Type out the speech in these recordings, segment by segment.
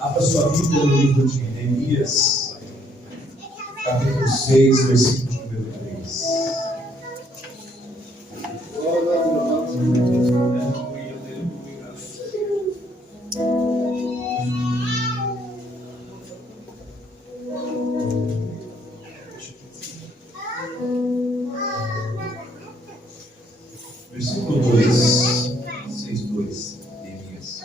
Abra sua Bíblia no livro de Neemias, capítulo 6, versículo número 3. Versículo 2, 6:2, Neemias.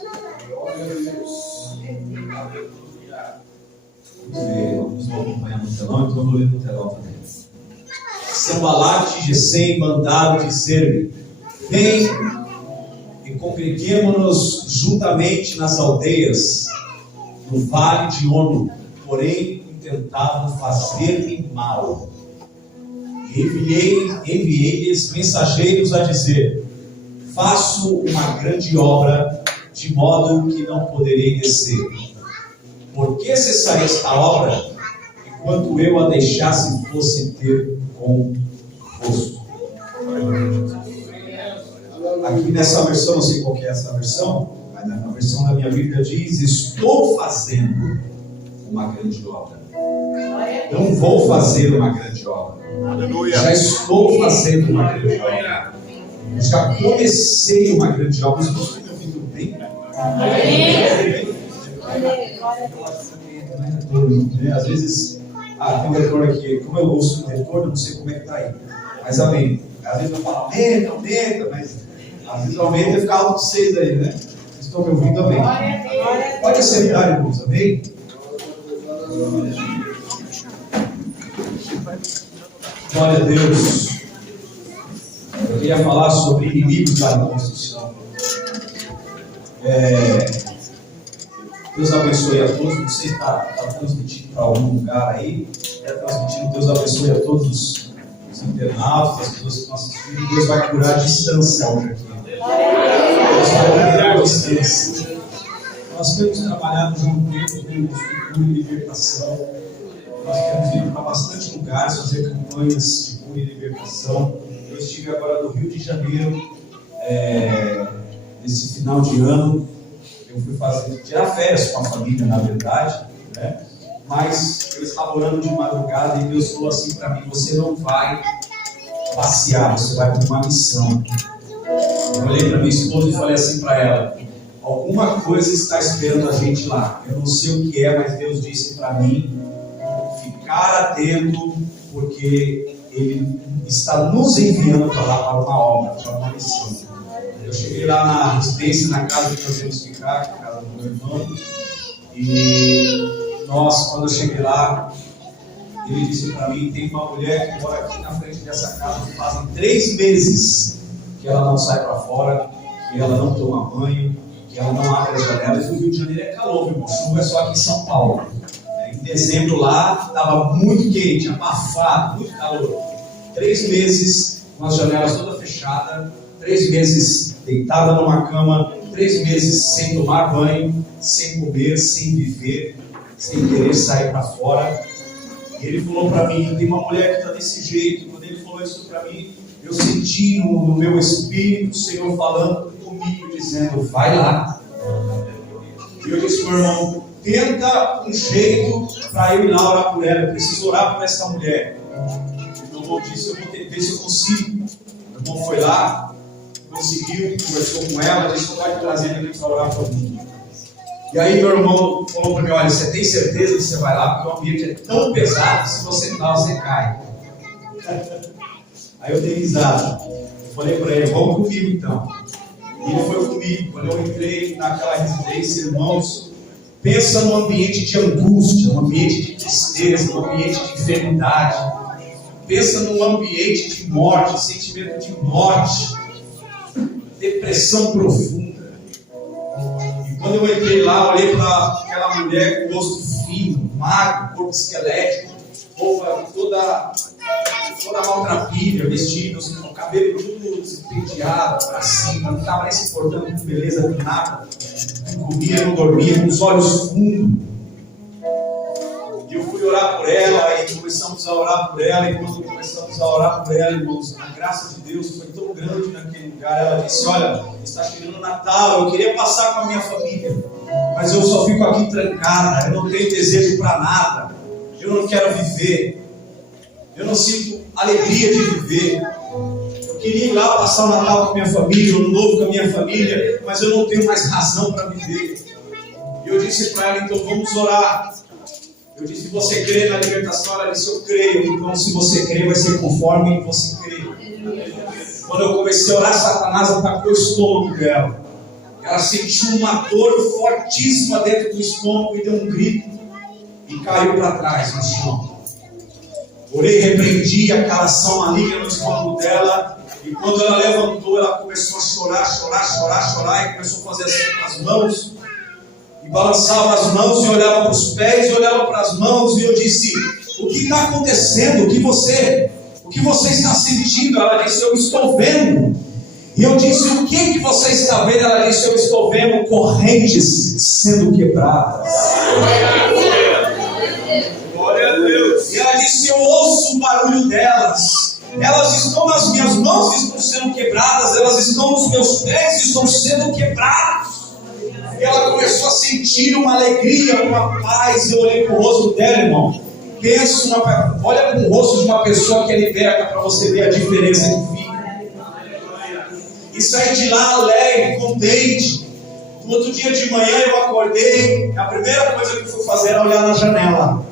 Vamos acompanhar no telão, então eu vou ler no telão também. Sanbalate e Gesem mandaram dizer-me: vem e congreguemo-nos juntamente nas aldeias no vale de Ono, porém intentavam fazer-me mal. Enviei-lhes mensageiros a dizer: faço uma grande obra, de modo que não poderei descer. Por que cessaria esta obra, enquanto eu a deixasse fosse ter convosco? Aqui nessa versão, não sei qual que é essa versão, mas na versão da minha Bíblia diz: estou fazendo uma grande obra. Não vou fazer uma grande obra. Aleluia. Já estou fazendo uma grande obra. Já comecei uma grande obra. Vocês estão me ouvindo bem? Às vezes, tem um retorno aqui. Como eu ouço o retorno, não sei como é que está aí. Mas amém. Às vezes eu falo aumenta, mas às vezes aumenta e fica alto de 6 aí, né? Vocês estão me ouvindo, amém? Pode acertar, irmãos, amém? Glória a Deus. Eu queria falar sobre inimigos da construção. Deus abençoe a todos. Não sei se está transmitindo para algum lugar aí. Está transmitindo. Deus abençoe a todos os internautas, as pessoas que estão assistindo. Deus vai curar a distância hoje aqui. Deus vai curar a distância. Nós temos trabalhado junto temos cura e libertação. Nós temos ido para bastante lugares fazer campanhas de cura e libertação. Eu estive agora no Rio de Janeiro, nesse final de ano. Eu fui tirar férias com a família, na verdade, né? Mas eu estava orando de madrugada e Deus falou assim para mim: você não vai passear, você vai para uma missão. Eu olhei para minha esposa e falei assim para ela: alguma coisa está esperando a gente lá. Eu não sei o que é, mas Deus disse para mim ficar atento, porque Ele está nos enviando para lá, para uma obra, para uma missão. Eu cheguei lá na residência, na casa que nós íamos ficar, que é a casa do meu irmão, e quando eu cheguei lá, ele disse para mim: tem uma mulher que mora aqui na frente dessa casa, que fazem 3 meses que ela não sai para fora, que ela não toma banho, que ela não abre as janelas. E o Rio de Janeiro é calor, meu irmão, chuva é só aqui em São Paulo. Em dezembro lá, estava muito quente, abafado, muito calor. 3 meses com as janelas todas fechadas, 3 meses deitada numa cama, 3 meses sem tomar banho, sem comer, sem viver, sem querer sair para fora. E ele falou para mim: tem uma mulher que está desse jeito. Quando ele falou isso para mim, eu senti no meu espírito o Senhor falando comigo, dizendo: vai lá. E eu disse: meu irmão, tenta um jeito para eu ir lá orar por ela. Eu preciso orar por essa mulher. E meu irmão disse: eu vou ver se eu consigo. Meu irmão foi lá, conseguiu, conversou com ela, disse: pode trazer ele para orar por mim. E aí meu irmão falou para mim: olha, você tem certeza que você vai lá? Porque o ambiente é tão pesado que se você não, você cai. Aí eu dei risada. Eu falei para ele: vamos comigo então. E ele foi comigo. Quando eu entrei naquela residência, irmãos, pensa num ambiente de angústia, num ambiente de tristeza, num ambiente de enfermidade. Pensa num ambiente de morte, sentimento de morte, depressão profunda. E quando eu entrei lá, olhei para aquela mulher com rosto fino, magro, corpo esquelético, roupa toda maltrapilha, vestidos, com o cabelo tudo despenteado para cima, não estava nem se importando com beleza de nada. Não comia, não dormia, com os olhos fundos. E eu fui orar por ela, e começamos a orar por ela, e quando começamos a orar por ela, irmãos, a graça de Deus foi tão grande naquele lugar. Ela disse: olha, está chegando o Natal, eu queria passar com a minha família, mas eu só fico aqui trancada, eu não tenho desejo para nada, eu não quero viver, eu não sinto alegria de viver. Eu queria ir lá passar o Natal com a minha família, o Ano Novo com a minha família, mas eu não tenho mais razão para viver. E eu disse para ela, então vamos orar. Eu disse, você crê na libertação? Ela disse, eu creio. Então se você crê, vai ser conforme você crê. Quando eu comecei a orar, Satanás atacou o estômago dela. Ela sentiu uma dor fortíssima dentro do estômago e deu um grito e caiu para trás no chão. Orei, repreendi aquela ação maligna no estômago dela, e quando ela levantou, ela começou a chorar, e começou a fazer assim com as mãos, e balançava as mãos, e olhava para os pés, e olhava para as mãos, e eu disse, o que está acontecendo? O que você está sentindo? Ela disse, eu estou vendo. E eu disse, o que você está vendo? Ela disse, eu estou vendo correntes sendo quebradas. Glória a Deus. E ela disse, eu ouço o barulho delas. Elas estão nas minhas mãos, estão sendo quebradas. Elas estão nos meus pés, estão sendo quebrados. E ela começou a sentir uma alegria, uma paz. Eu olhei para o rosto dela, irmão. Olha para o rosto de uma pessoa que é liberta, para você ver a diferença que fica. E saí de lá alegre, contente. No outro dia de manhã eu acordei, a primeira coisa que eu fui fazer era olhar na janela,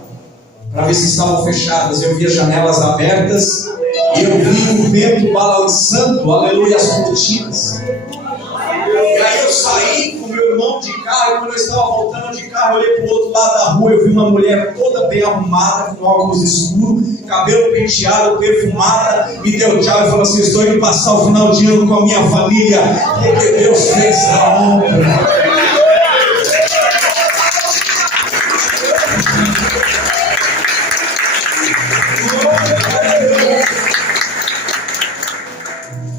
para ver se estavam fechadas. Eu vi as janelas abertas, e eu vi o vento balançando, aleluia, as cortinas. E aí eu saí com meu irmão de carro, e quando eu estava voltando de carro, eu olhei para o outro lado da rua, eu vi uma mulher toda bem arrumada, com óculos escuros, cabelo penteado, perfumada, me deu tchau e falou assim, estou indo passar o final de ano com a minha família, porque Deus fez a obra.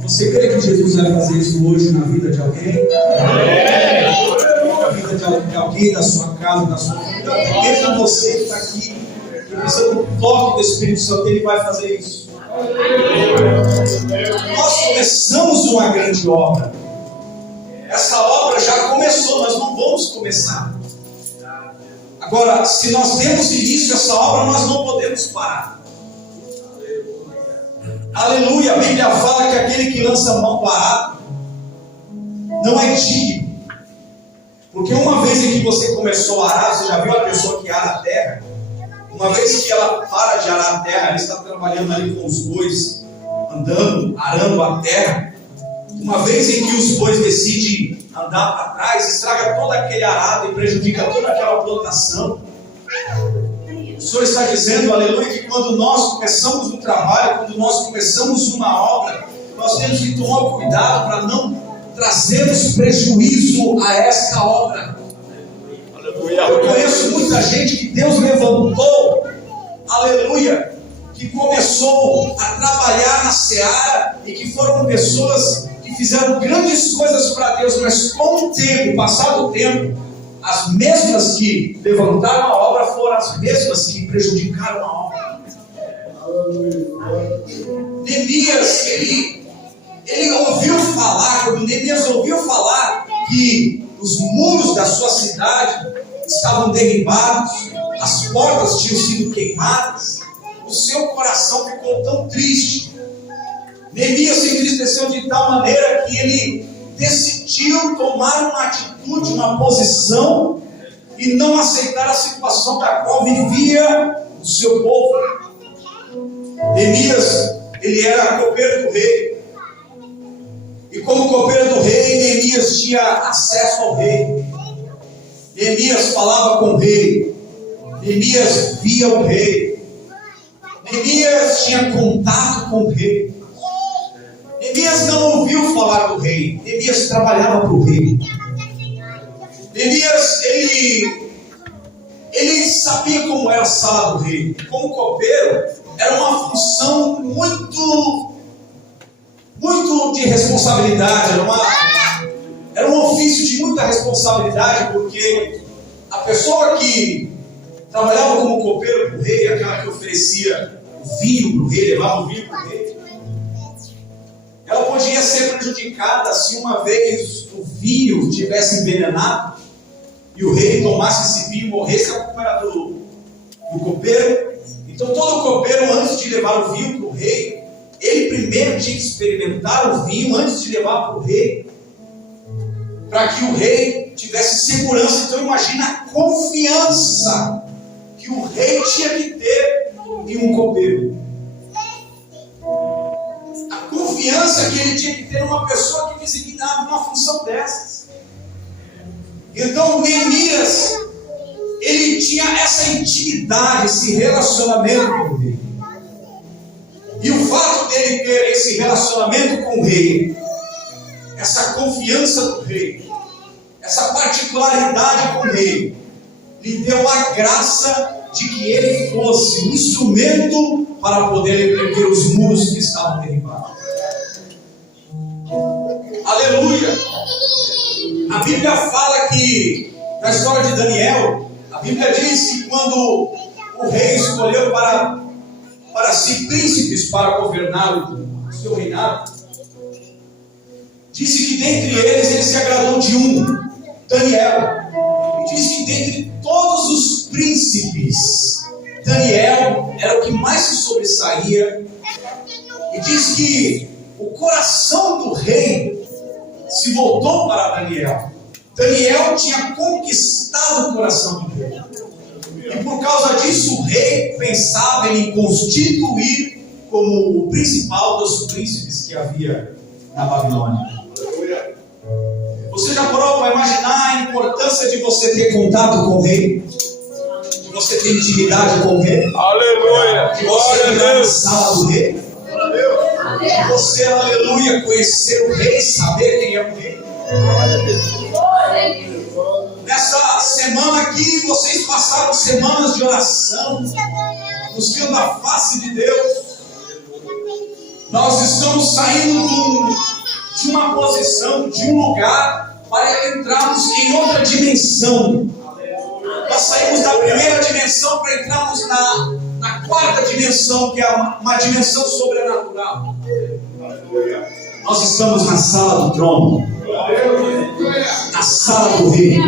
Você crê que Jesus vai fazer isso hoje na vida de alguém? Na vida de alguém, da sua casa, da sua vida? Mesmo você que está aqui, que precisa do toque do Espírito Santo, Ele vai fazer isso. Nós começamos uma grande obra. Essa obra já começou, nós não vamos começar. Agora, se nós temos início essa obra, nós não podemos parar. Aleluia, a Bíblia fala que aquele que lança a mão parado não é digno. Porque uma vez em que você começou a arar, você já viu a pessoa que ara a terra? Uma vez que ela para de arar a terra, ela está trabalhando ali com os bois, andando, arando a terra. Uma vez em que os bois decidem andar para trás, estraga todo aquele arado e prejudica toda aquela plantação. O Senhor está dizendo, aleluia, que quando nós começamos um trabalho, quando nós começamos uma obra, nós temos que tomar cuidado para não trazermos prejuízo a esta obra. Aleluia. Eu conheço muita gente que Deus levantou, aleluia, que começou a trabalhar na seara e que foram pessoas que fizeram grandes coisas para Deus, mas com o tempo, passado o tempo, as mesmas que levantaram a obra foram as mesmas que prejudicaram a obra. Neemias, ele ouviu falar, quando Neemias ouviu falar que os muros da sua cidade estavam derribados, as portas tinham sido queimadas, o seu coração ficou tão triste. Neemias se entristeceu de tal maneira que ele decidiu tomar uma atitude, uma posição e não aceitar a situação da qual vivia o seu povo. Neemias, ele era copeiro do rei, e como copeiro do rei, Neemias tinha acesso ao rei. Neemias falava com o rei, Neemias via o rei, Neemias tinha contato com o rei. Neemias não ouviu falar do rei, Neemias trabalhava para o rei. Neemias, ele sabia como era a sala do rei. Como copeiro, era uma função muito de responsabilidade, era um ofício de muita responsabilidade, porque a pessoa que trabalhava como copeiro para o rei, aquela que oferecia o vinho para o rei, levava o vinho para o rei, ela podia ser prejudicada se uma vez o vinho tivesse envenenado e o rei tomasse esse vinho e morresse, a culpa era do copeiro. Então todo copeiro, antes de levar o vinho para o rei, ele primeiro tinha que experimentar o vinho antes de levar para o rei, para que o rei tivesse segurança. Então imagina a confiança que o rei tinha que ter em um copeiro. A confiança que ele tinha que ter em uma pessoa que desempenhava uma função dessas. Então Neemias, ele tinha essa intimidade, esse relacionamento com o rei. E o fato dele ter esse relacionamento com o rei, essa confiança do rei, essa particularidade com o rei, lhe deu a graça de que ele fosse um instrumento para poder erguer os muros que estavam derribados. Aleluia! A Bíblia fala que, na história de Daniel, a Bíblia diz que quando o rei escolheu para si príncipes para governar o seu reinado, disse que dentre eles ele se agradou de um, Daniel. E disse que dentre todos os príncipes, Daniel era o que mais se sobressaía. E diz que o coração do rei se voltou para Daniel. Daniel tinha conquistado o coração do rei. E por causa disso o rei pensava em constituir como o principal dos príncipes que havia na Babilônia. Você já parou para imaginar a importância de você ter contato com o rei? De você ter intimidade com o rei? Aleluia! De você entrar na sala do rei? De você, aleluia, conhecer o rei, saber quem é o rei? Nessa semana aqui, vocês passaram semanas de oração, buscando a face de Deus. Nós estamos saindo de uma posição, de um lugar, para entrarmos em outra dimensão. Nós saímos da primeira dimensão para entrarmos na quarta dimensão, que é uma dimensão sobrenatural. Nós estamos na sala do trono, na sala do rei.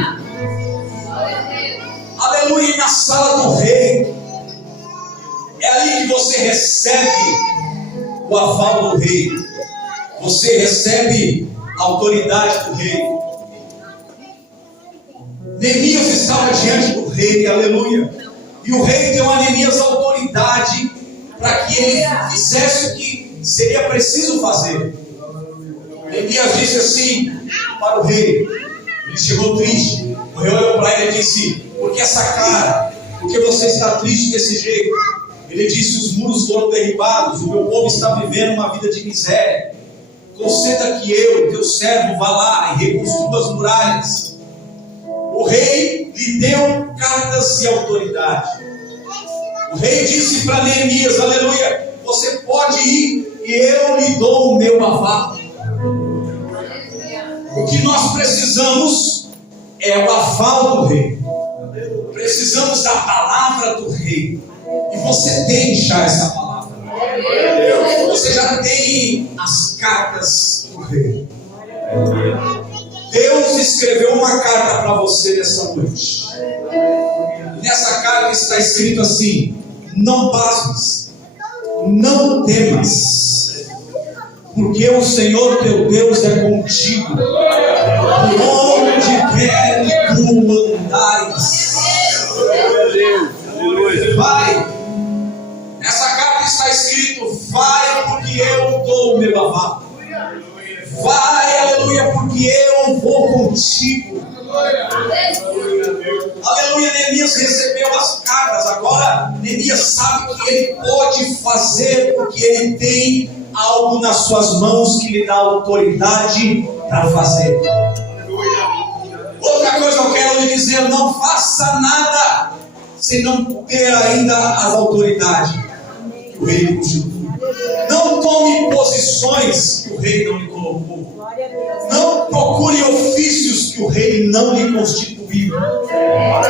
Aleluia, na sala do rei. É ali que você recebe o aval do rei. Você recebe a autoridade do rei. Neemias estava diante do rei, aleluia. E o rei deu a Neemias autoridade para que ele fizesse o que seria preciso fazer. Neemias disse assim para o rei. Ele chegou triste. O rei olhou para ele e disse: por que essa cara? Por que você está triste desse jeito? Ele disse: os muros foram derribados, o meu povo está vivendo uma vida de miséria. Conceda que eu, teu servo, vá lá e reconstrua as muralhas. O rei lhe deu cartas e autoridade. O rei disse para Neemias, aleluia, você pode ir e eu lhe dou o meu aval. O que nós precisamos é o aval do rei. Precisamos da palavra do rei. E você tem já essa palavra. Você já tem as cartas do rei. Deus escreveu uma carta para você nessa noite. Nessa carta está escrito assim: não pasmes, não temas, porque o Senhor teu Deus é contigo, por onde quer que tu andares. Vai. Nessa carta está escrito: vai, porque eu dou o meu aval. Vai, aleluia, porque eu vou contigo. Aleluia, Neemias recebeu as cartas. Agora Neemias sabe que ele pode fazer, porque ele tem algo nas suas mãos que lhe dá autoridade para fazer. Outra coisa eu quero lhe dizer: não faça nada sem não ter ainda as autoridades que o rei lhe constituiu. Não tome posições que o rei não lhe colocou. Não procure ofícios que o rei não lhe constituiu.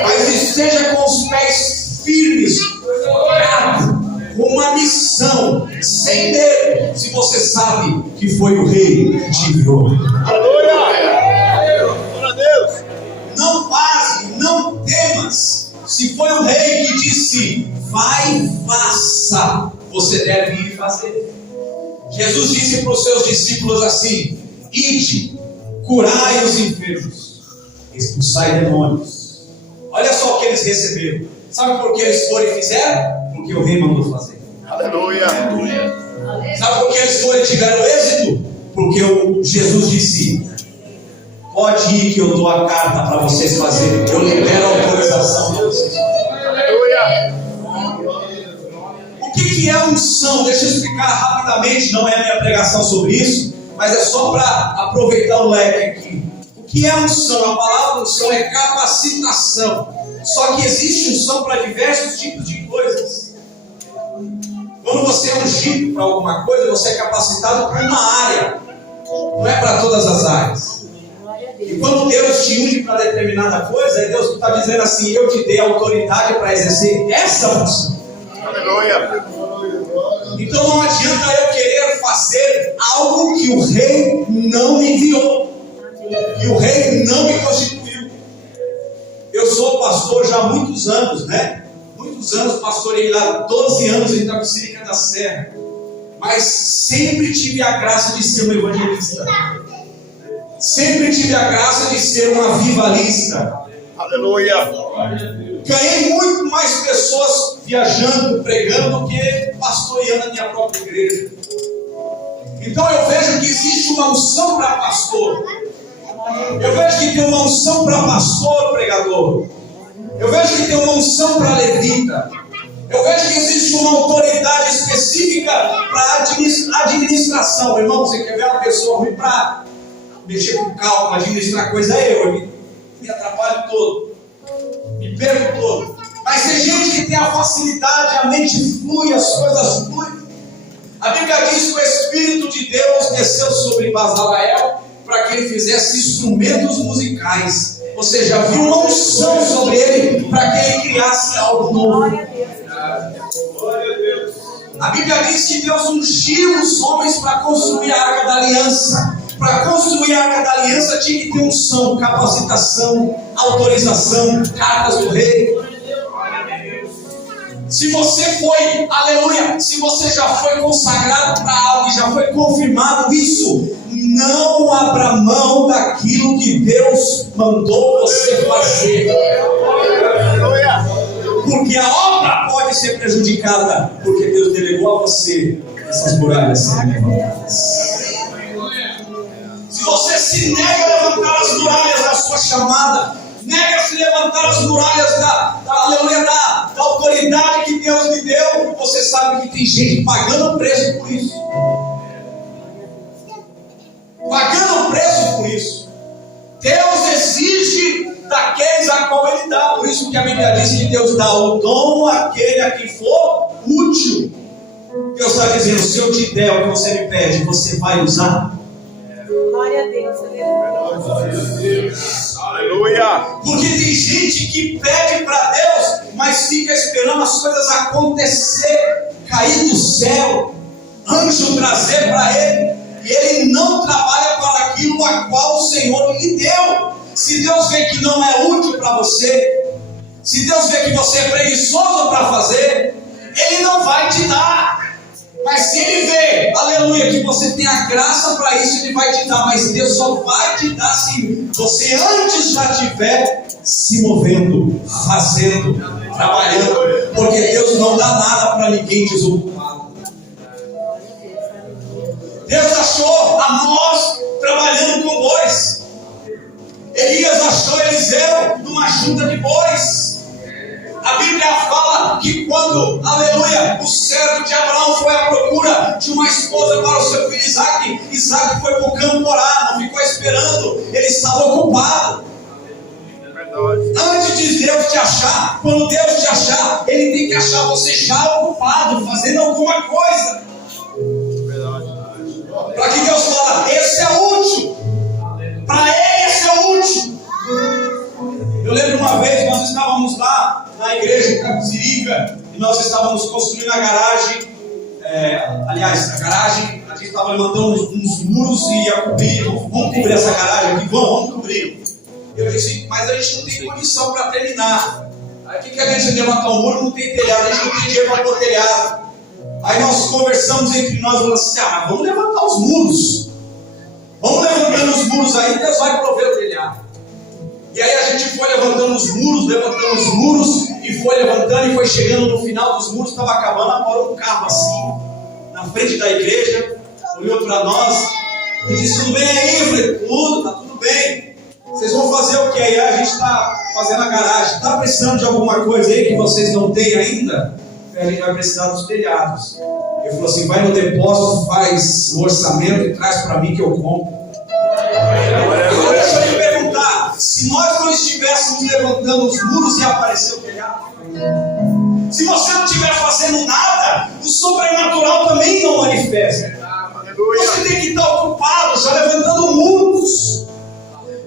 Mas esteja com os pés firmes, focado, com uma missão, sem medo, se você sabe que foi o rei que te enviou. Não pasme, Se foi o rei que disse, vai, faça, você deve ir fazer. Jesus disse para os seus discípulos assim: ide, curai os enfermos, expulsai demônios. Olha só o que eles receberam. Sabe por que eles foram e fizeram? Porque o rei mandou fazer. Aleluia. Sabe por que eles foram e tiveram êxito? Porque Jesus disse, pode ir que eu dou a carta para vocês fazerem. Eu libero a autorização para vocês fazerem. Aleluia. O que é unção? Deixa eu explicar rapidamente, não é a minha pregação sobre isso, mas é só para aproveitar o leque aqui. O que é unção? A palavra unção é capacitação. Só que existe unção para diversos tipos de coisas. Quando você é ungido para alguma coisa, você é capacitado para uma área, não é para todas as áreas. E quando Deus te unge para determinada coisa, Deus está dizendo assim: eu te dei autoridade para exercer essa função. Aleluia. Então não adianta eu querer fazer algo que o rei não me enviou, que o rei não me constituiu. Eu sou pastor já há muitos anos, né? Muitos anos pastorei lá, 12 anos em Itapecerica da Serra. Mas sempre tive a graça de ser um evangelista. Sempre tive a graça de ser um avivalista. Aleluia. Ganhei muito mais pessoas viajando, pregando, do que pastoreando a minha própria igreja. Então eu vejo que existe uma unção para pastor. Eu vejo que tem uma unção para pastor, pregador. Eu vejo que tem uma unção para levita. Eu vejo que existe uma autoridade específica para administração. Irmão, você quer ver uma pessoa ruim para mexer com cálculo, administrar coisa? Eu me atrapalho todo, me perco todo. Mas tem gente que tem a facilidade, a mente flui, as coisas fluem. A Bíblia diz que o Espírito de Deus desceu sobre Bezaleel para que ele fizesse instrumentos musicais. Ou seja, havia uma unção sobre ele para que ele criasse algo novo. Glória a Deus. A Bíblia diz que Deus ungiu os homens para construir a Arca da Aliança. Para construir a Arca da Aliança tinha que ter unção, capacitação, autorização, cartas do rei. Se você foi, aleluia, se você já foi consagrado para algo e já foi confirmado isso, não abra mão daquilo que Deus mandou você fazer. Porque a obra pode ser prejudicada, porque Deus delegou a você essas muralhas serem levantadas. Se você se nega a levantar as muralhas da sua chamada, nega a se levantar as muralhas da autoridade que Deus lhe deu, você sabe que tem gente pagando preço por isso. Pagando preço por isso. Deus exige daqueles a qual Ele dá. Por isso que a Bíblia diz que Deus dá o dom àquele a quem for útil. Deus está dizendo: se eu te der o que você me pede, você vai usar. Glória a Deus, Aleluia. Porque tem gente que pede para Deus, mas fica esperando as coisas acontecer, cair do céu, anjo trazer para ele, e ele não trabalha para aquilo a qual o Senhor lhe deu. Se Deus vê que não é útil para você, se Deus vê que você é preguiçoso para fazer, Ele não vai te dar. Mas se Ele vê, aleluia, que você tem a graça para isso, Ele vai te dar. Mas Deus só vai te dar se você antes já estiver se movendo, fazendo, trabalhando. Porque Deus não dá nada para ninguém desocupado. Deus achou Amós trabalhando com bois. Elias achou Eliseu numa junta de bois. A Bíblia fala que quando, aleluia, o servo de Abraão foi à procura de uma esposa para o seu filho Isaac, Isaac foi para o campo orar, não ficou esperando, ele estava ocupado. Antes de Deus te achar, quando Deus te achar, Ele tem que achar você já ocupado, fazendo alguma coisa. Para que Deus fala, esse é útil. Para Ele esse é útil. Eu lembro uma vez, nós estávamos lá na igreja em Itapecerica, e nós estávamos construindo a garagem. Aliás, a garagem, a gente estava levantando uns muros e ia cobrir. Vamos cobrir essa garagem aqui? Vamos cobrir. Eu disse, mas a gente não tem condição para terminar. Aí o que adianta levantar o muro? Não tem telhado, a gente não tem dinheiro para pôr telhado. Aí nós conversamos entre nós e falamos assim: mas vamos levantar os muros. Vamos levantando os muros aí, Deus vai prover o telhado. E aí a gente foi levantando os muros, e foi levantando, e foi chegando no final dos muros, estava acabando, parou um carro assim, na frente da igreja, olhou para nós e disse: tudo bem aí? Eu falei: tudo, tá tudo bem. Vocês vão fazer o que aí? A gente está fazendo a garagem. Está precisando de alguma coisa aí que vocês não têm ainda? A gente vai precisar dos telhados. Ele falou assim: vai no depósito, faz o orçamento e traz para mim que eu compro. Deixa eu lhe perguntar: se nós não estivéssemos levantando os muros e aparecer o telhado, se você não estiver fazendo nada, o sobrenatural também não manifesta. Você tem que estar ocupado já levantando muros.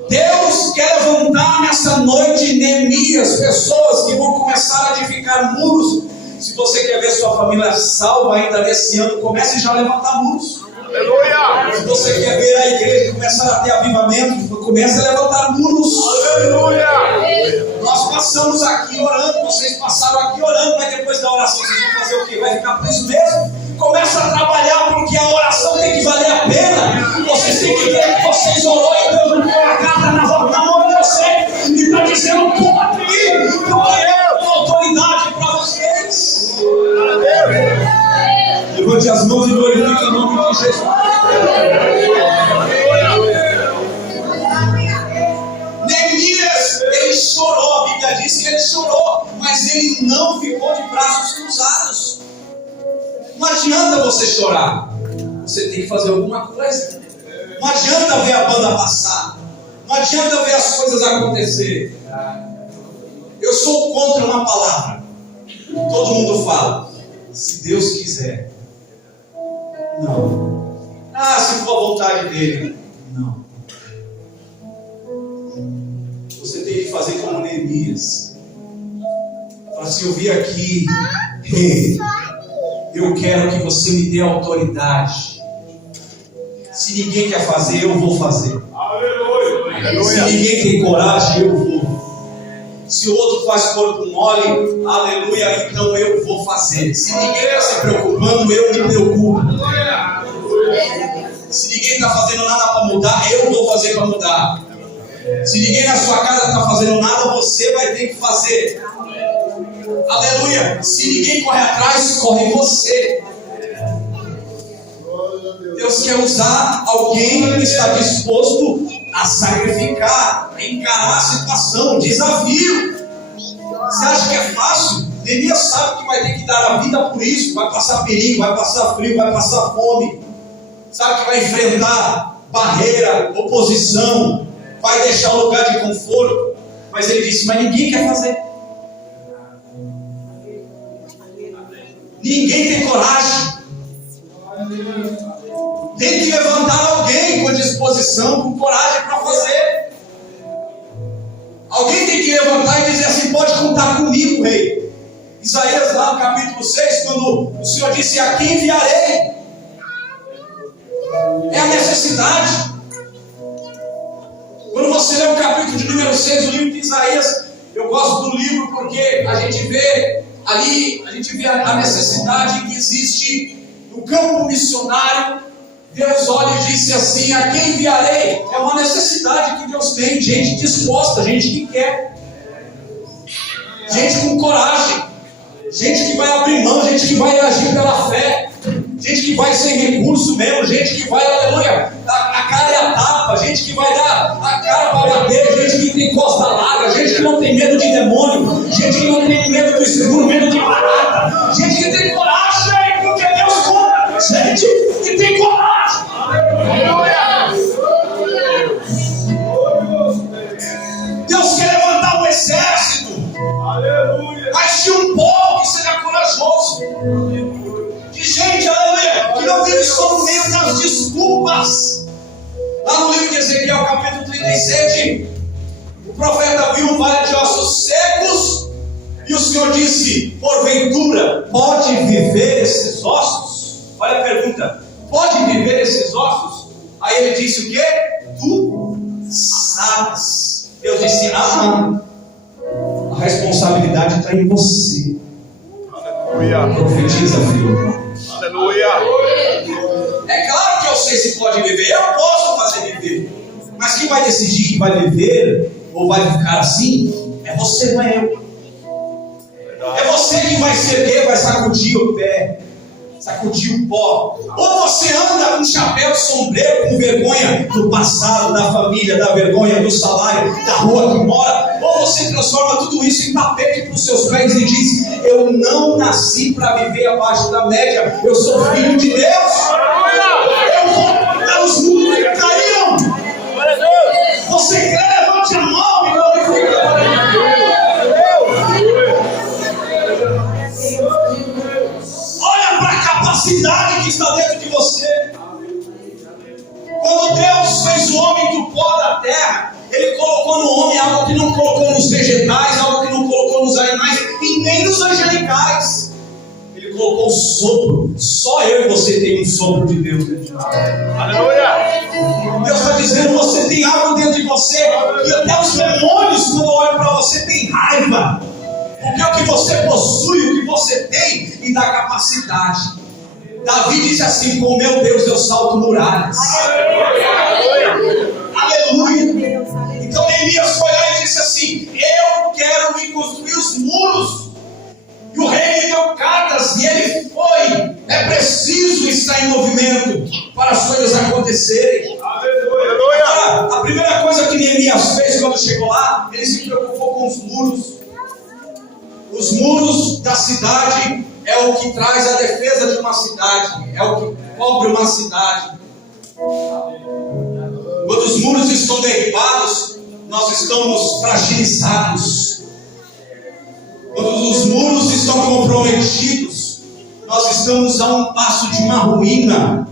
Deus quer levantar nessa noite Neemias, pessoas que vão começar a edificar muros. Se você quer ver sua família salva ainda nesse ano, comece já a levantar muros. Aleluia! Se você quer ver a igreja começar a ter avivamento, comece a levantar muros. Aleluia! Nós passamos aqui orando, vocês passaram aqui orando, mas depois da oração vocês vão fazer o quê? Vai ficar por isso mesmo? Começa a trabalhar, porque a oração tem que valer a pena. Vocês têm que ver que vocês orou e Deus não deu a carta na mão de vocês e está dizendo: tudo aqui, eu dou autoridade para vocês. Levante as mãos e glorifique o nome de Jesus. Neemias, ele chorou, a Bíblia diz que ele chorou, mas ele não ficou de braços cruzados. Não adianta você chorar, você tem que fazer alguma coisa. Não adianta ver a banda passar, não adianta ver as coisas acontecer. Eu sou contra uma palavra. Todo mundo fala: se Deus quiser. Não. Se for a vontade dele. Não. Você tem que fazer como Neemias. Fala assim: eu vim aqui, rei, eu quero que você me dê autoridade. Se ninguém quer fazer, eu vou fazer. Aleluia! Se ninguém tem coragem, eu vou. Se o outro faz corpo mole, aleluia, então eu vou fazer. Se ninguém está se preocupando, eu me preocupo. Se ninguém está fazendo nada para mudar, eu vou fazer para mudar. Se ninguém na sua casa está fazendo nada, você vai ter que fazer. Aleluia. Se ninguém corre atrás, corre você. Deus quer usar alguém que está disposto a sacrificar, a encarar a situação, desafio. Você acha que é fácil? Neemias sabe que vai ter que dar a vida por isso. Vai passar perigo, vai passar frio, vai passar fome. Sabe que vai enfrentar barreira, oposição, vai deixar o lugar de conforto. Mas ele disse: mas ninguém quer fazer. Ninguém tem coragem. Tem que levantar alguém com disposição, com coragem para fazer. Alguém tem que levantar e dizer assim: pode contar comigo, rei. Isaías, lá no capítulo 6, quando o Senhor disse: a quem enviarei? É a necessidade. Quando você lê o capítulo de número 6, o livro de Isaías, eu gosto do livro porque a gente vê ali, a necessidade que existe no campo missionário. Deus olha e disse assim: a quem enviarei? É uma necessidade que Deus tem, gente disposta, gente que quer, gente com coragem, gente que vai abrir mão, gente que vai agir pela fé, gente que vai sem recurso mesmo, gente que vai, aleluia, a cara e a tapa, gente que vai dar a cara para bater, gente que tem costa larga, gente que não tem medo de demônio, gente que não tem medo do escuro, medo de barata, gente que tem coragem, porque Deus conta, gente que tem coragem. Deus quer levantar um exército, mas de um povo que seja corajoso, de gente, aleluia, que não vive só no meio das desculpas. Lá no livro de Ezequiel, capítulo 37, o profeta viu um vale de ossos secos, e o Senhor disse: porventura, pode viver esses ossos? Olha a pergunta: pode viver esses ossos? Aí ele disse o quê? Tu sabes. Deus disse: a responsabilidade responsabilidade está em você. Aleluia. Profetiza, filho. Aleluia. É claro que eu sei se pode viver, eu posso fazer viver. Mas quem vai decidir que vai viver ou vai ficar assim é você, não é eu. É você que vai se erguer, vai sacudir o pé, sacudir o pó. Ou você anda com chapéu de sombreiro, com vergonha do passado, da família, da vergonha do salário, da rua que mora. Ou você transforma tudo isso em tapete para os seus pés e diz: eu não nasci para viver abaixo da média, eu sou filho de Deus. Eu vou mudar os muros que caíram. Você quer, levante a mão e glorifique a Deus. Olha para a capacidade que está dentro de você. Quando Deus fez o homem do pó da terra, Ele colocou no homem algo que não colocou nos vegetais, algo que não colocou nos animais e nem nos angelicais. Ele colocou o sopro. Só eu e você tem um sopro de Deus dentro de nós. Aleluia. Deus está dizendo: você tem algo dentro de você, e até os demônios, quando olham para você, têm raiva. Porque é o que você possui, o que você tem, e dá capacidade. Davi disse assim: com meu Deus eu salto muralhas. Aleluia. Então Neemias foi lá e disse assim: eu quero ir construir os muros. E o rei lhe deu cartas e ele foi. É preciso estar em movimento para as coisas acontecerem. Agora, a primeira coisa que Neemias fez quando chegou lá, ele se preocupou com os muros. Os muros da cidade é o que traz a defesa de uma cidade, é o que cobre uma cidade. Quando os muros estão derribados, nós estamos fragilizados. Quando os muros estão comprometidos, nós estamos a um passo de uma ruína.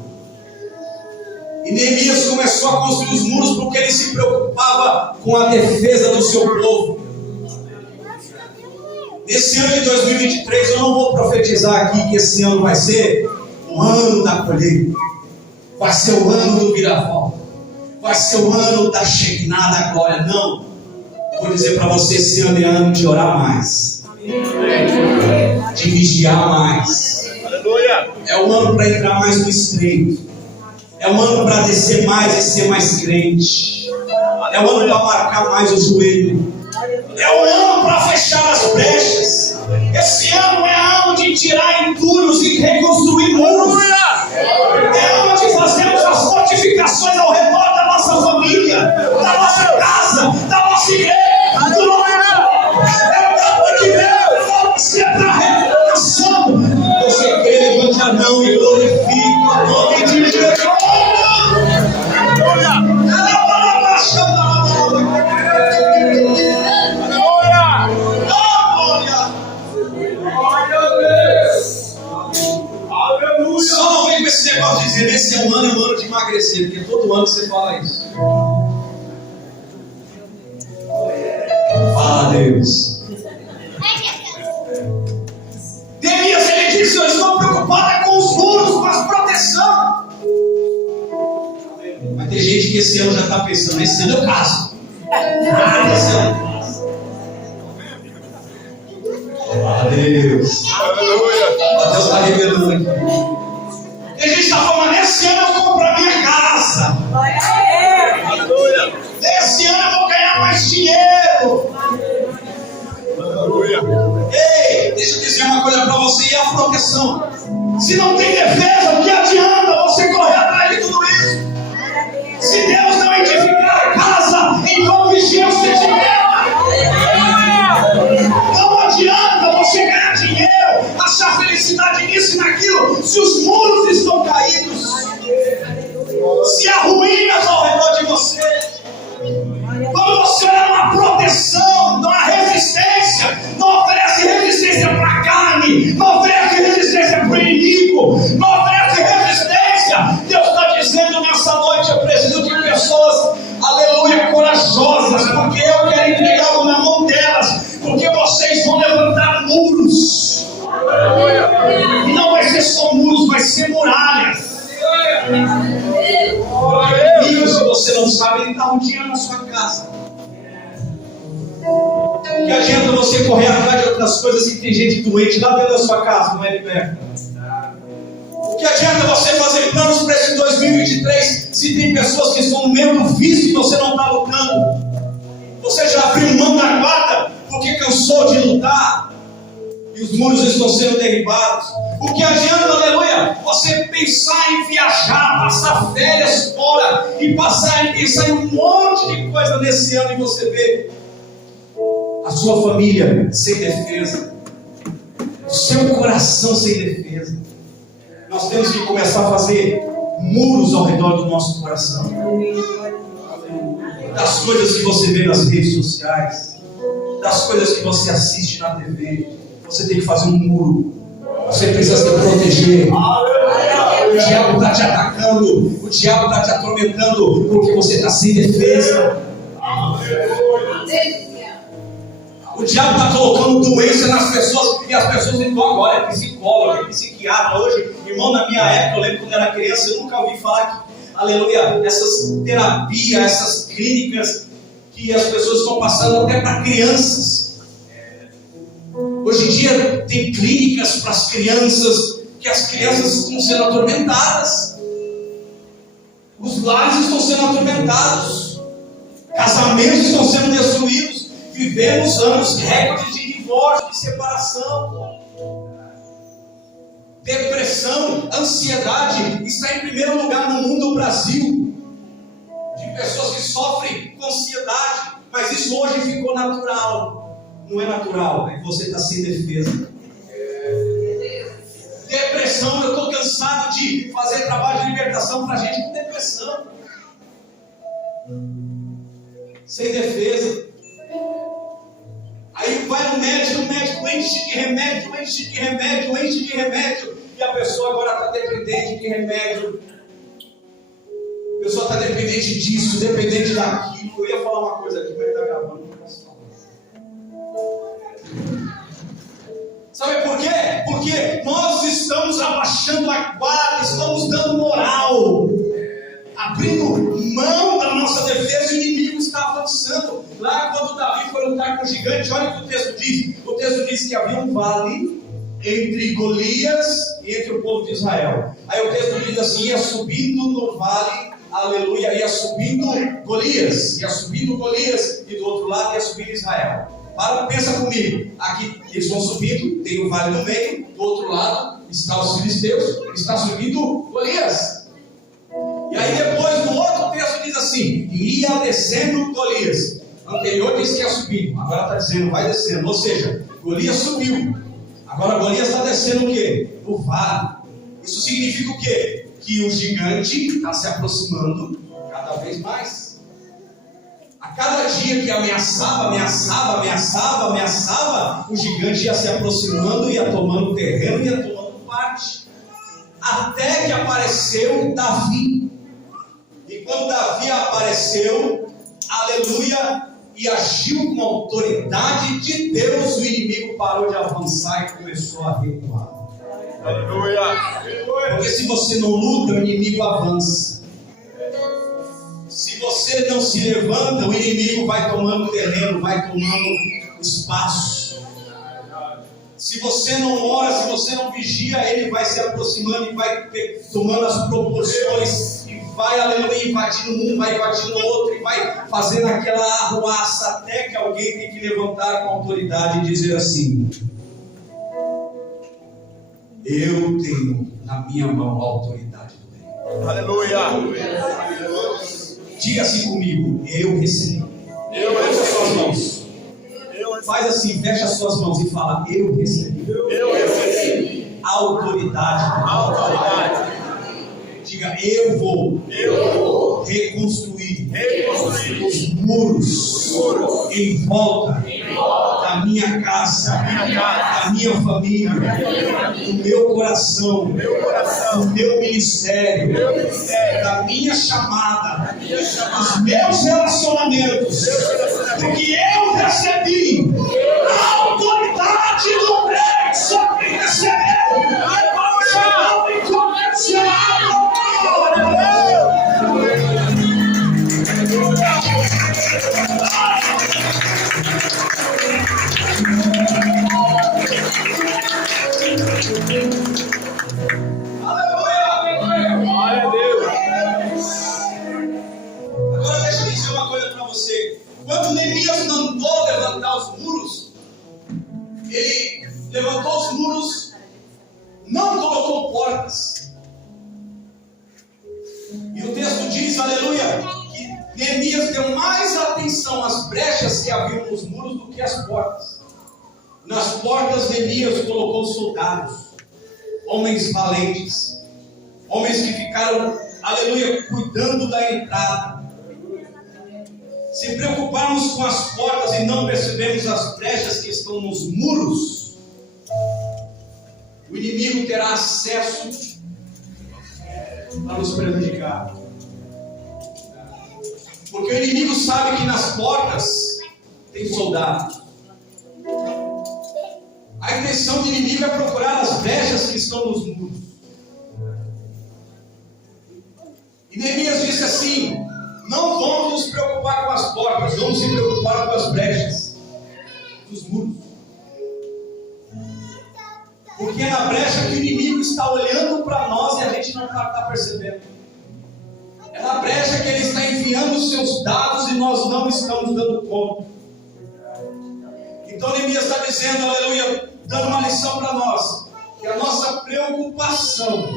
E Neemias começou a construir os muros porque ele se preocupava com a defesa do seu povo. Nesse ano de 2023, eu não vou profetizar aqui que esse ano vai ser o ano da colheita, vai ser o ano do vira-volta, vai ser o ano da Shekinah, da glória. Não, vou dizer para você: esse ano é ano de orar mais, de vigiar mais. É o ano para entrar mais no estreito, é o ano para descer mais e ser mais crente, é o ano para marcar mais o joelho, é o ano para fechar as brechas. Esse ano é ano de tirar entulhos e reconstruir muros. É ano de fazermos as fortificações ao redor da nossa família, da nossa casa, da nossa igreja, do nosso povo. É o ano de Deus. Você está recomeçando. Você quer, levante a mão e glorifique o nome de Jesus. Só não vem com esse negócio de dizer: esse é um ano de emagrecer, porque todo ano você fala isso. Fala, Deus. Neemias, ele disse: eu estou preocupado com os muros, com a proteção. Mas tem gente que esse ano já está pensando: esse ano eu caso. Esse ano eu caso. Fala, Deus. Deus está revelando aqui. Tem gente que está falando: esse ano eu vou comprar minha casa. Esse ano eu vou ganhar mais dinheiro. Ei, deixa eu dizer uma coisa para você: e a proteção? Se não tem defesa, que adianta você correr atrás de tudo isso? Se Deus não edificar a casa, então vigia o sentimento. Não adianta você ganhar dinheiro, achar felicidade nisso e naquilo, se os muros estão caídos, se há ruínas ao redor de você. Quando você é uma proteção, não há resistência, não oferece resistência para a carne, não oferece resistência para o inimigo, não oferece resistência. Deus está dizendo nessa noite: eu preciso de pessoas, aleluia, corajosas, porque eu quero entregá-lo na mão delas, porque vocês vão levantar muros. E não vai ser só muros, vai ser muralhas. E se você não sabe, ele está um dia na sua casa. que adianta você correr atrás de outras coisas se tem gente doente lá dentro da sua casa, não é liberta? O que adianta você fazer planos para esse 2023 se tem pessoas que estão no meio do vício e você não está lutando? Você já abriu mão da guarda porque cansou de lutar e os muros estão sendo derribados. O que adianta, aleluia, você pensar em viajar, passar férias fora e pensar em um monte de coisa nesse ano e você vê a sua família sem defesa, o seu coração sem defesa. Nós temos que começar a fazer muros ao redor do nosso coração, das coisas que você vê nas redes sociais, das coisas que você assiste na TV. Você tem que fazer um muro. Você precisa se proteger. O diabo está te atacando, o diabo está te atormentando porque você está sem defesa. O diabo está colocando doença nas pessoas e as pessoas então agora é psicólogo, é psiquiatra. Hoje, irmão, na minha época, eu lembro quando era criança, eu nunca ouvi falar que, aleluia, essas terapias, essas clínicas que as pessoas estão passando até para crianças. Hoje em dia tem clínicas para as crianças, que as crianças estão sendo atormentadas. Os lares estão sendo atormentados. Casamentos estão sendo destruídos. Vivemos anos recordes de divórcio, de separação. Depressão, ansiedade está em primeiro lugar no mundo do Brasil. De pessoas que sofrem com ansiedade. Mas isso hoje ficou natural. Não é natural, é que você está sem defesa. Depressão, eu estou cansado de fazer trabalho de libertação para gente com depressão. Sem defesa. Aí vai no médico enche de remédio, e a pessoa agora está dependente de remédio. A pessoa está dependente disso, dependente daquilo. Eu ia falar uma coisa aqui, mas está gravando, não posso falar. Sabe por quê? Porque nós estamos abaixando a guarda, estamos dando moral, abrindo mão da nossa defesa e o inimigo está avançando. Lá quando Davi foi lutar com o gigante, olha o que o texto diz. O texto diz que havia um vale entre Golias e entre o povo de Israel. Aí o texto diz assim, ia subindo no vale, aleluia, ia subindo Golias, e do outro lado ia subindo Israel. Para, pensa comigo, aqui eles vão subindo, tem o vale no meio, do outro lado está os filisteus, está subindo Golias. E aí depois no outro texto diz assim, ia descendo Golias. Anterior disse que ia subindo, agora está dizendo vai descendo, ou seja, Golias subiu. Agora Golias está descendo o quê? O vale. Isso significa o quê? Que o gigante está se aproximando cada vez mais. A cada dia que ameaçava, o gigante ia se aproximando, ia tomando terreno, ia tomando parte. Até que apareceu Davi. E quando Davi apareceu, aleluia, e agiu com a autoridade de Deus, o inimigo parou de avançar e começou a recuar. Aleluia. Porque se você não luta, o inimigo avança. Se você não se levanta, o inimigo vai tomando terreno, vai tomando espaço. Se você não ora, se você não vigia, ele vai se aproximando e vai tomando as proporções. E vai, aleluia, invadindo um, vai invadindo o outro. E vai fazendo aquela arruaça até que alguém tem que levantar com autoridade e dizer assim: eu tenho na minha mão a autoridade do bem. Aleluia. Diga assim comigo: eu recebi. Fecha as suas mãos. Faz assim, fecha as suas mãos e fala: eu recebi. Eu recebi autoridade. Diga: eu vou reconstruir os muros em volta da minha casa, da minha família, do meu coração, do meu ministério, da minha chamada, dos meus relacionamentos, porque eu recebi a autoridade do bem. Só quem recebeu levante a mão e comece a adorar. ele levantou os muros, não colocou portas. E o texto diz, aleluia, que Neemias deu mais atenção às brechas que haviam nos muros do que às portas. Nas portas Neemias colocou soldados, homens valentes, homens que ficaram, aleluia, cuidando da entrada. Se preocuparmos com as portas e não percebermos as brechas que estão nos muros, o inimigo terá acesso para nos prejudicar. Porque o inimigo sabe que nas portas tem soldados. A intenção do inimigo é procurar as brechas que estão nos muros. E Neemias disse assim: não vamos nos preocupar com as portas, vamos se preocupar com as brechas dos muros. Porque é na brecha que o inimigo está olhando para nós e a gente não está percebendo. É na brecha que ele está enviando os seus dados e nós não estamos dando conta. Então Neemias está dizendo, aleluia, dando uma lição para nós, que a nossa preocupação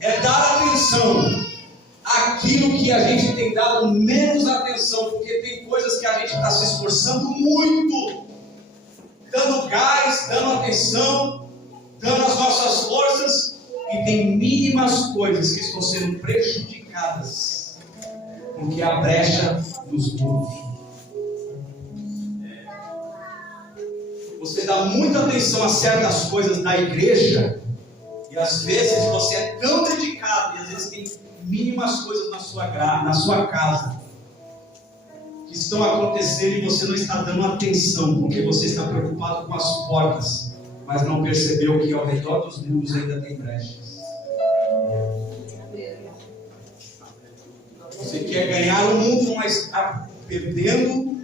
é dar atenção àquilo que a gente tem dado menos atenção, porque tem coisas que a gente está se esforçando muito, dando gás, dando atenção, dando as nossas forças, e tem mínimas coisas que estão sendo prejudicadas, porque a brecha dos muros. Você dá muita atenção a certas coisas da igreja, e às vezes você é tão dedicado, e às vezes tem mínimas coisas na sua casa que estão acontecendo e você não está dando atenção, porque você está preocupado com as portas, mas não percebeu que ao redor dos muros ainda tem brechas. Você quer ganhar o mundo, mas está perdendo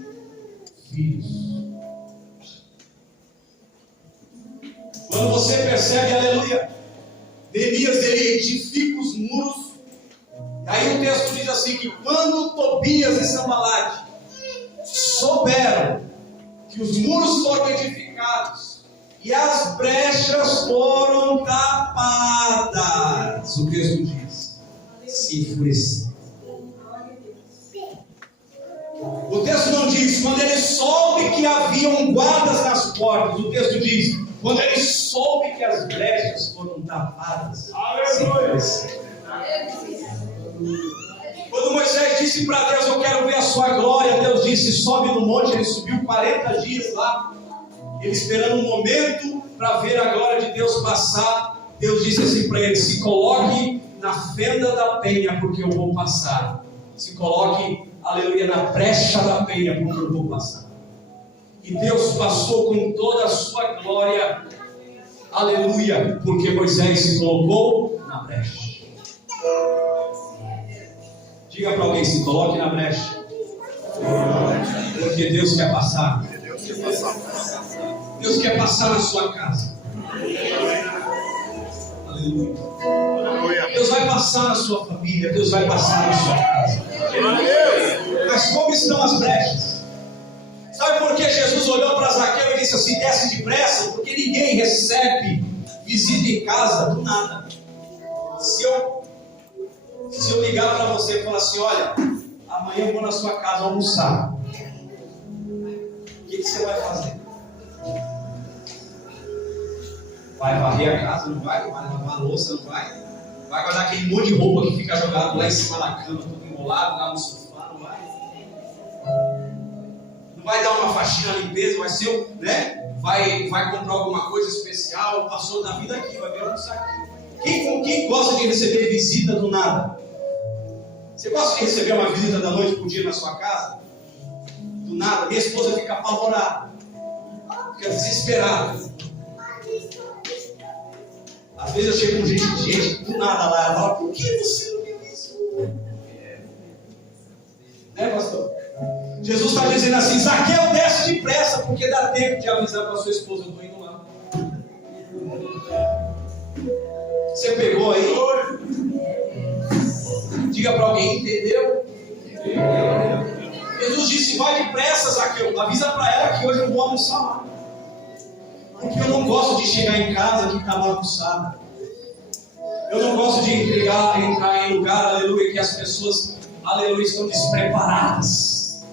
filhos. Quando você percebe, aleluia, Neemias ele edifica os muros. Aí o texto diz assim, que quando Tobias e Sanbalate souberam que os muros foram edificados e as brechas foram tapadas, o texto diz, se enfureceram. O texto não diz, quando ele soube que haviam guardas nas portas, o texto diz, quando ele soube que as brechas foram tapadas, se enfureceram. Quando Moisés disse para Deus, eu quero ver a sua glória, Deus disse, sobe no monte. Ele subiu 40 dias lá, ele esperando um momento para ver a glória de Deus passar. Deus disse assim para ele, se coloque na fenda da penha, porque eu vou passar. Se coloque, aleluia, na brecha da penha, porque eu vou passar. E Deus passou com toda a sua glória, aleluia, porque Moisés se colocou na brecha. Diga para alguém, se coloque na brecha, porque Deus quer passar. Deus quer passar na sua casa. Aleluia. Deus vai passar na sua família, Deus vai passar na sua casa. Mas como estão as brechas? Sabe por que Jesus olhou para Zaqueu e disse assim, desce depressa? Porque ninguém recebe visita em casa do nada. Se eu ligar para você e falar assim, olha, amanhã eu vou na sua casa almoçar, o que você vai fazer? Vai varrer a casa? Não vai? Vai lavar a louça? Não vai? Vai guardar aquele monte de roupa que fica jogado lá em cima da cama, tudo enrolado lá no sofá? Não vai? Não vai dar uma faxina, limpeza? Vai ser, né? Vai comprar alguma coisa especial? Passou da vida aqui, vai ver almoçar aqui. Quem gosta de receber visita do nada? Você gosta de receber uma visita da noite por dia na sua casa? Do nada, minha esposa fica apavorada, fica desesperada. Às vezes eu chego com gente do nada lá, ela fala, por que você não viu isso? Né, pastor? Jesus está dizendo assim, Zaqueu, desce depressa, porque dá tempo de avisar para a sua esposa, eu estou indo lá. Você pegou aí? Diga para alguém, entendeu? Jesus disse, vai depressa, Zaqueu, avisa para ela que hoje eu vou almoçar lá. Porque eu não gosto de chegar em casa que está bagunçada. Eu não gosto de entrar em lugar, aleluia, que as pessoas, aleluia, estão despreparadas.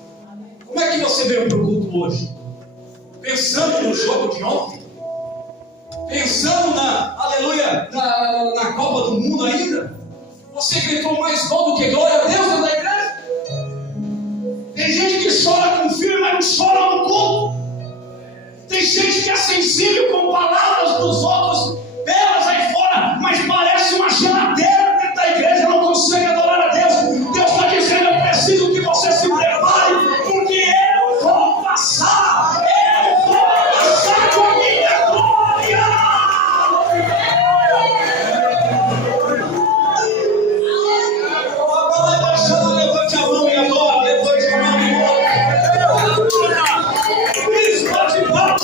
Como é que você veio para o culto hoje? Pensando no jogo de ontem? Pensando aleluia, na Copa do Mundo ainda? Você gritou mais gol do que glória a Deus dentro da igreja? Tem gente que chora com o filho, mas não chora no culto. Tem gente que é sensível com palavras dos outros, belas aí fora, mas parece uma geladeira dentro da igreja, não consegue adorar a Deus. Deus está dizendo: eu preciso que você se prepare, porque eu vou passar com a minha glória. Agora levante a mão e adora, levante a mão e adora. Isso, bate palmas.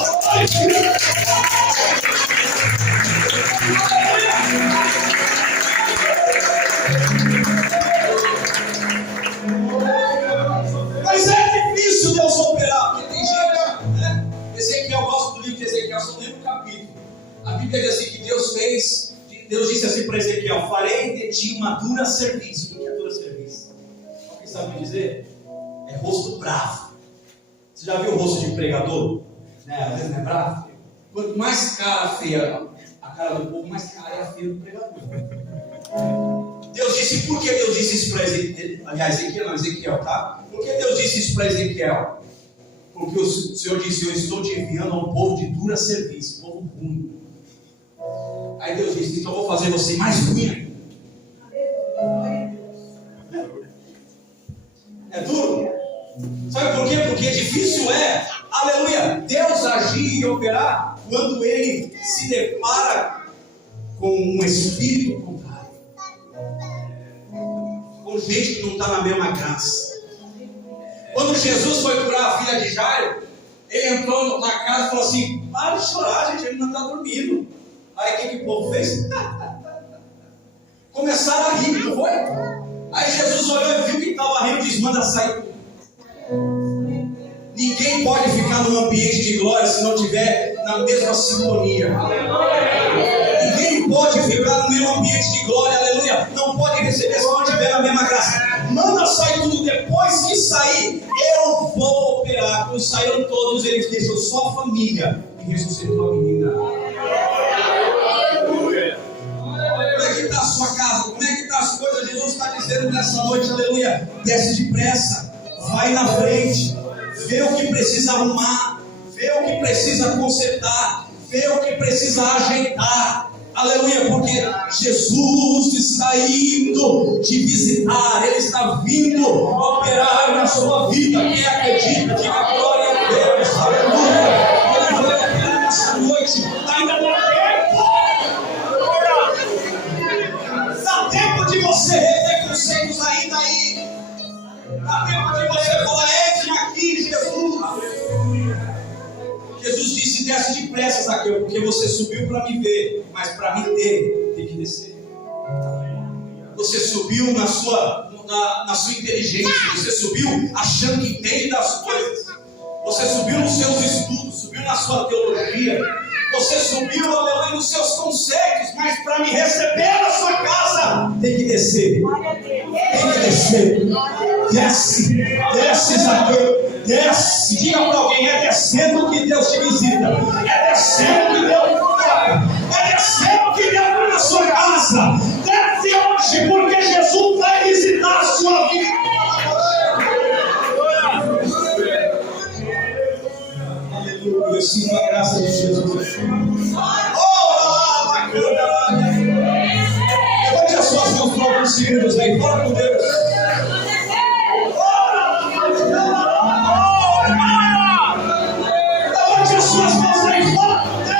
Mas é difícil Deus operar, porque tem gente, né? Ezequiel, eu gosto do livro de Ezequiel, só lembro o capítulo. A Bíblia diz assim que Deus disse assim para Ezequiel: farei de ti uma dura serviço. O que é dura serviço? Alguém sabe me dizer? É rosto bravo. Você já viu o rosto de pregador? Né? Às vezes não é bravo. Quanto mais cara feia a cara do povo, mais cara é a feia do pregador. Deus disse, por que Deus disse isso para Ezequiel? Aliás, Ezequiel, tá? Por que Deus disse isso para Ezequiel? Porque o Senhor disse: eu estou te enviando a um povo de dura serviço, um povo ruim. Aí Deus disse: então eu vou fazer você mais ruim ainda. É duro? Sabe por quê? Porque difícil é, aleluia, Deus agir e operar quando Ele se depara com um espírito contrário, com gente que não está na mesma graça. Quando Jesus foi curar a filha de Jairo, ele entrou na casa e falou assim: para de chorar, gente, ele ainda está dormindo. Aí o que o povo fez? Começaram a rir, não foi? Aí Jesus olhou e viu que estava rindo e disse: manda sair. Ninguém pode ficar num ambiente de glória se não estiver na mesma sintonia. Ninguém pode ficar no mesmo ambiente de glória, aleluia. Não pode receber se não estiver na mesma graça. Manda sair tudo. Depois que sair, eu vou operar. Quando saíram todos, eles deixam só a família e ressuscitou a menina. Como é que está a sua casa? Como é que está as coisas? Jesus está dizendo nessa noite, aleluia: desce depressa, vai na frente, vê o que precisa arrumar, vê o que precisa consertar, vê o que precisa ajeitar, aleluia, porque Jesus está indo te visitar, Ele está vindo operar na sua vida. Quem acredita, diga glória a Deus, aleluia. Ele vai operar nessa noite, ainda dá tempo, dá tempo de você rever conceitos ainda aí, dá tempo de você falar: eis-me aqui, Jesus. Jesus disse: desce depressa, Zaqueu, porque você subiu para me ver, mas para me ter, tem que descer. Você subiu na sua inteligência, você subiu achando que entende das coisas, você subiu nos seus estudos, subiu na sua teologia, você subiu, aleluia, nos seus conceitos, mas para me receber na sua casa, tem que descer. Tem que descer. Desce, desce, Zaqueu. Desce, diga para alguém: é descendo que Deus te visita, é descendo que Deus toca, é descendo que Deus vai na sua casa. Desce hoje, porque Jesus vai visitar a sua vida. Aleluia, eu sinto a graça de Jesus. Oh, bacana. Levante as suas mãos por alguns segundos aí, fala com Deus. Suas mãos aí, fala com Deus.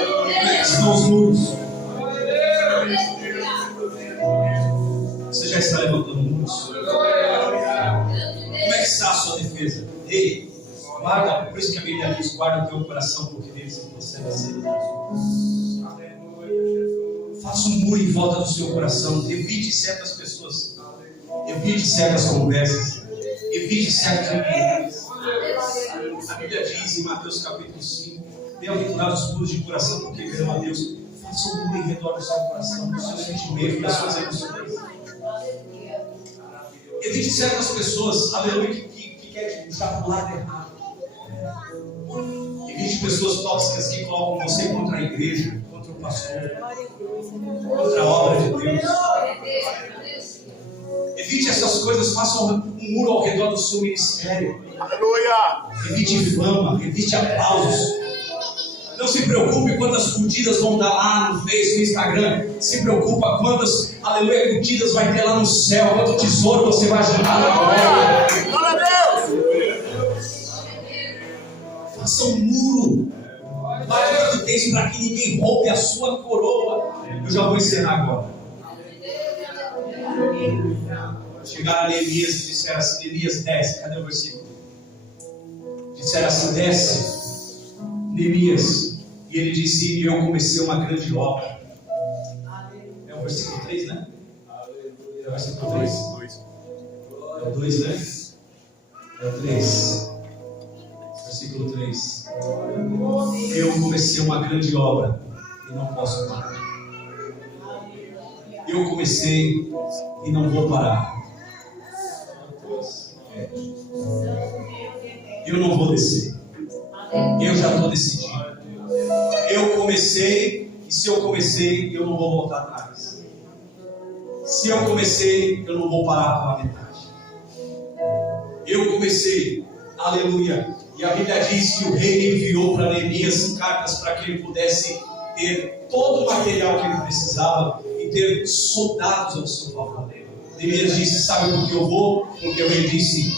Como é que estão os muros? Você já está levantando muros? Como é que está a sua defesa? Ei, guarda, por isso que a Bíblia diz, guarda o teu coração, porque nele se procede ser. Faça um muro em volta do seu coração, evite certas pessoas, evite certas conversas, evite certos ambientes. A Bíblia diz em Mateus capítulo 5, bem-aventurados os puros de coração, porque verão a Deus. Faça um muro em redor do seu coração, dos seus sentimentos, das suas emoções. Evite certas pessoas, aleluia, que querem te puxar para o lado errado. Evite pessoas tóxicas que colocam você contra a igreja, contra o pastor, contra a obra de Deus. Evite essas coisas, faça um muro ao redor do seu ministério. Aleluia. Evite fama, evite aplausos. Não se preocupe quantas curtidas vão dar lá no Face, no Instagram. Se preocupa quantas, aleluia, curtidas vai ter lá no céu. Quanto tesouro você vai juntar na glória. Glória a Deus. Faça um muro. Guarde o que tem para que ninguém roube a sua coroa. Eu já vou encerrar agora. Chegaram a Neemias e disseram assim, Neemias 10, cadê o versículo? Disseram assim, desce, Neemias. E ele disse, eu comecei uma grande obra. É o versículo 3, né? É o versículo 3. É o 2, né? É o 3. Versículo 3. Eu comecei uma grande obra e não posso parar. Eu comecei e não vou parar. Eu não vou descer. Eu já estou decidido. Eu comecei, e se eu comecei, eu não vou voltar atrás. Se eu comecei, eu não vou parar pela metade. Eu comecei, aleluia. E a Bíblia diz que o rei enviou para Neemias cartas para que ele pudesse ter todo o material que ele precisava e ter soldados ao seu favor. Neemias disse, sabe por que eu vou? Porque o rei disse,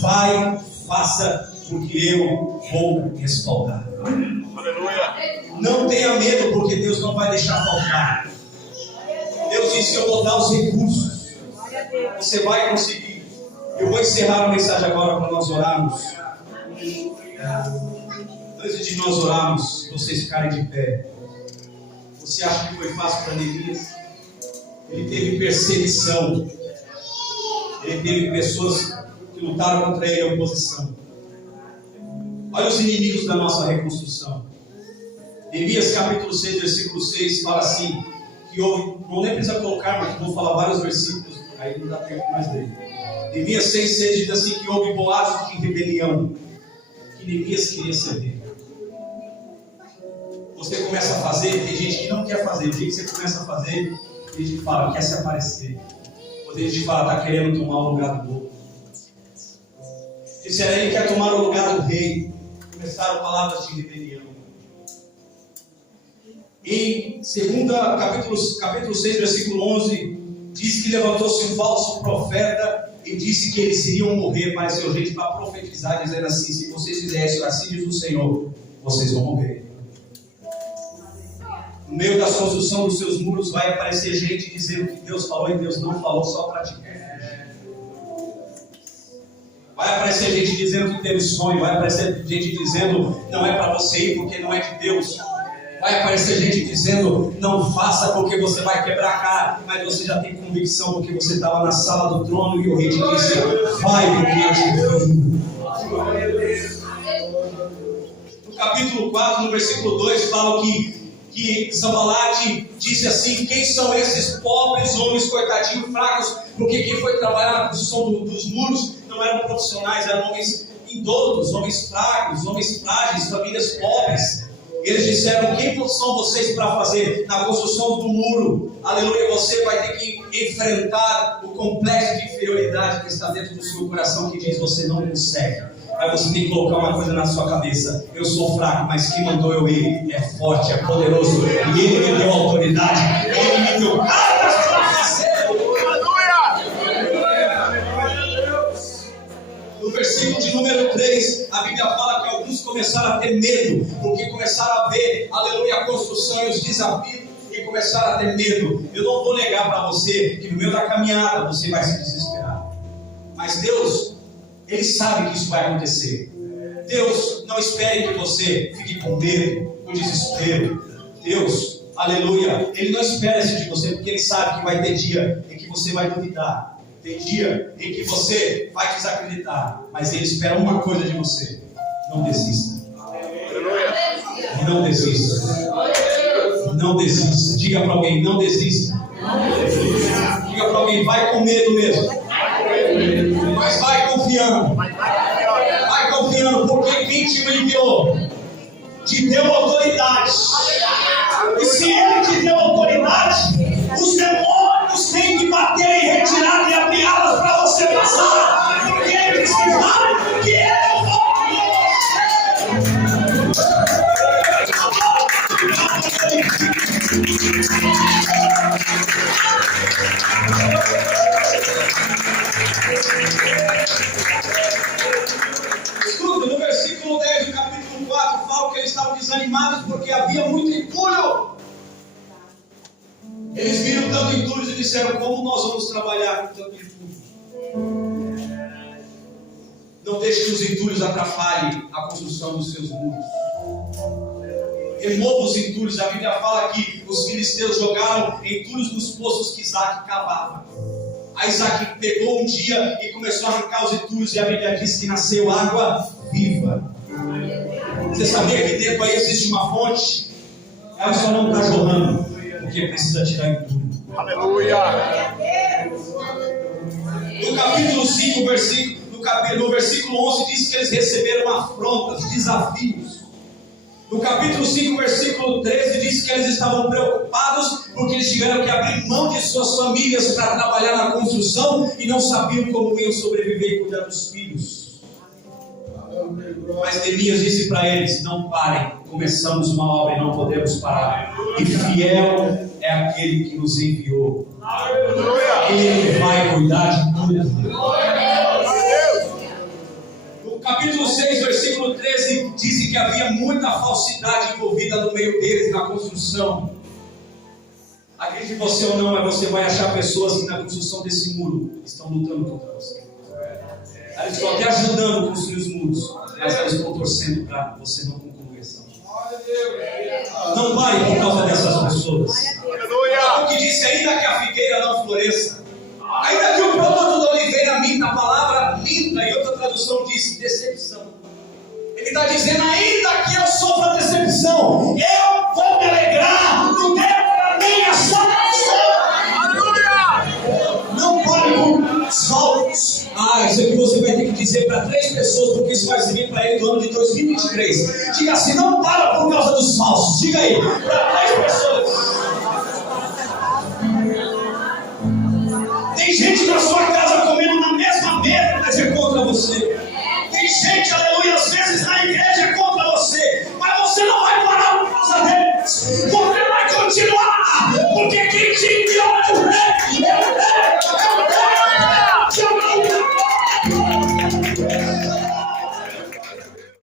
vai, faça, porque eu vou respaldar. Aleluia. Não tenha medo, porque Deus não vai deixar faltar. Deus disse, eu vou dar os recursos. Você vai conseguir. Eu vou encerrar a mensagem agora para nós orarmos. Antes de nós orarmos, vocês ficarem de pé. Você acha que foi fácil para Neemias? Ele teve perseguição. Ele teve pessoas que lutaram contra ele em oposição. Olha os inimigos da nossa reconstrução. Neemias capítulo 6, versículo 6 fala assim, que houve, não nem precisa colocar, mas vou falar vários versículos, aí não dá tempo mais dele. Neemias 6, 6 diz assim, que houve boatos de rebelião, que Neemias queria ser rei. Você começa a fazer, tem gente que não quer fazer, tem que você começa a fazer, tem gente que fala, quer se aparecer. Tem gente que fala, está querendo tomar o lugar do outro. Disseram, ele quer tomar o lugar do rei. Começaram palavras de rebelião. Em 2 capítulo 6, versículo 11, diz que levantou-se um falso profeta e disse que eles iriam morrer, mas seu jeito para profetizar, dizendo assim, se vocês fizerem isso, assim diz o Senhor, vocês vão morrer. No meio da construção dos seus muros vai aparecer gente dizendo que Deus falou e Deus não falou, só para te confundir. Vai aparecer gente dizendo que teve sonho, vai aparecer gente dizendo não é para você ir porque não é de Deus. Vai aparecer gente dizendo não faça porque você vai quebrar a cara, mas você já tem convicção porque você estava na sala do trono e o rei te disse vai porque eu te vi. No capítulo 4, no versículo 2, fala que Sambalate disse assim, quem são esses pobres homens, coitadinhos, fracos, porque quem foi trabalhar na construção dos muros não eram profissionais, eram homens indoutos, homens fracos, homens frágeis, famílias pobres. Eles disseram, quem são vocês para fazer na construção do muro? Aleluia, você vai ter que enfrentar o complexo de inferioridade que está dentro do seu coração, que diz, você não consegue. Aí você tem que colocar uma coisa na sua cabeça, eu sou fraco, mas quem mandou eu ir é forte, é poderoso, e Ele me deu autoridade, Ele me deu armas para fazer. No versículo de número 3, a Bíblia fala que alguns começaram a ter medo, porque começaram a ver, aleluia, a construção e os desafios, e começaram a ter medo. Eu não vou negar para você que no meio da caminhada você vai se desesperar. Mas Deus, Ele sabe que isso vai acontecer. Deus não espere que você fique com medo, com desespero. Deus, aleluia, Ele não espera isso de você, porque Ele sabe que vai ter dia em que você vai duvidar. Tem dia em que você vai desacreditar. Mas Ele espera uma coisa de você: não desista. Não desista. Não desista. Diga para alguém: não desista. Diga para alguém: vai com medo mesmo, mas vai confiando. Vai confiando, porque quem te enviou te deu autoridade. E se Ele te deu autoridade, os demônios têm que bater em retirada e abrir alas para você passar. Porque Ele sabe que Ele é o Escuta, no versículo 10 do capítulo 4 fala que eles estavam desanimados porque havia muito entulho. Eles viram tanto entulho e disseram: como nós vamos trabalhar com tanto entulho? Não deixe que os entulhos atrapalhem a construção dos seus muros. Remova os entulhos. A Bíblia fala que os filisteus jogaram entulhos nos poços que Isaac cavava. Aí Isaac pegou um dia e começou a arrancar os entulhos, e a Bíblia diz que nasceu água viva. Você sabia que dentro aí existe uma fonte? Ela só não está jorrando porque precisa tirar entulho. Aleluia! No capítulo 5, no versículo 11 diz que eles receberam afrontas, desafios. No capítulo 5, versículo 13 diz que eles estavam preocupados porque eles tiveram que abrir mão de suas famílias para trabalhar na construção e não sabiam como iam sobreviver e cuidar dos filhos. Mas Neemias disse para eles: não parem, começamos uma obra e não podemos parar. E fiel é aquele que nos enviou. Ele vai cuidar de tudo. No capítulo 6, versículo 13, diz que havia muita falsidade envolvida no meio deles na construção. Acredite você ou não, mas você vai achar pessoas que na construção desse muro estão lutando contra você. Elas estão até ajudando a construir os muros, mas elas estão torcendo para você não concluir essa. Não pare por causa dessas pessoas. O que disse: ainda que a figueira não floresça, ainda que o produto da oliveira minta, a palavra minta, e outra tradução diz decepção. Ele está dizendo: ainda que eu sofra decepção, eu vou me alegrar no Deus da minha salvação. Não pare por falsos. Isso aqui você vai ter que dizer para 3 pessoas, porque isso vai servir para ele do ano de 2023. Diga assim: não para por causa dos falsos. Diga aí, para 3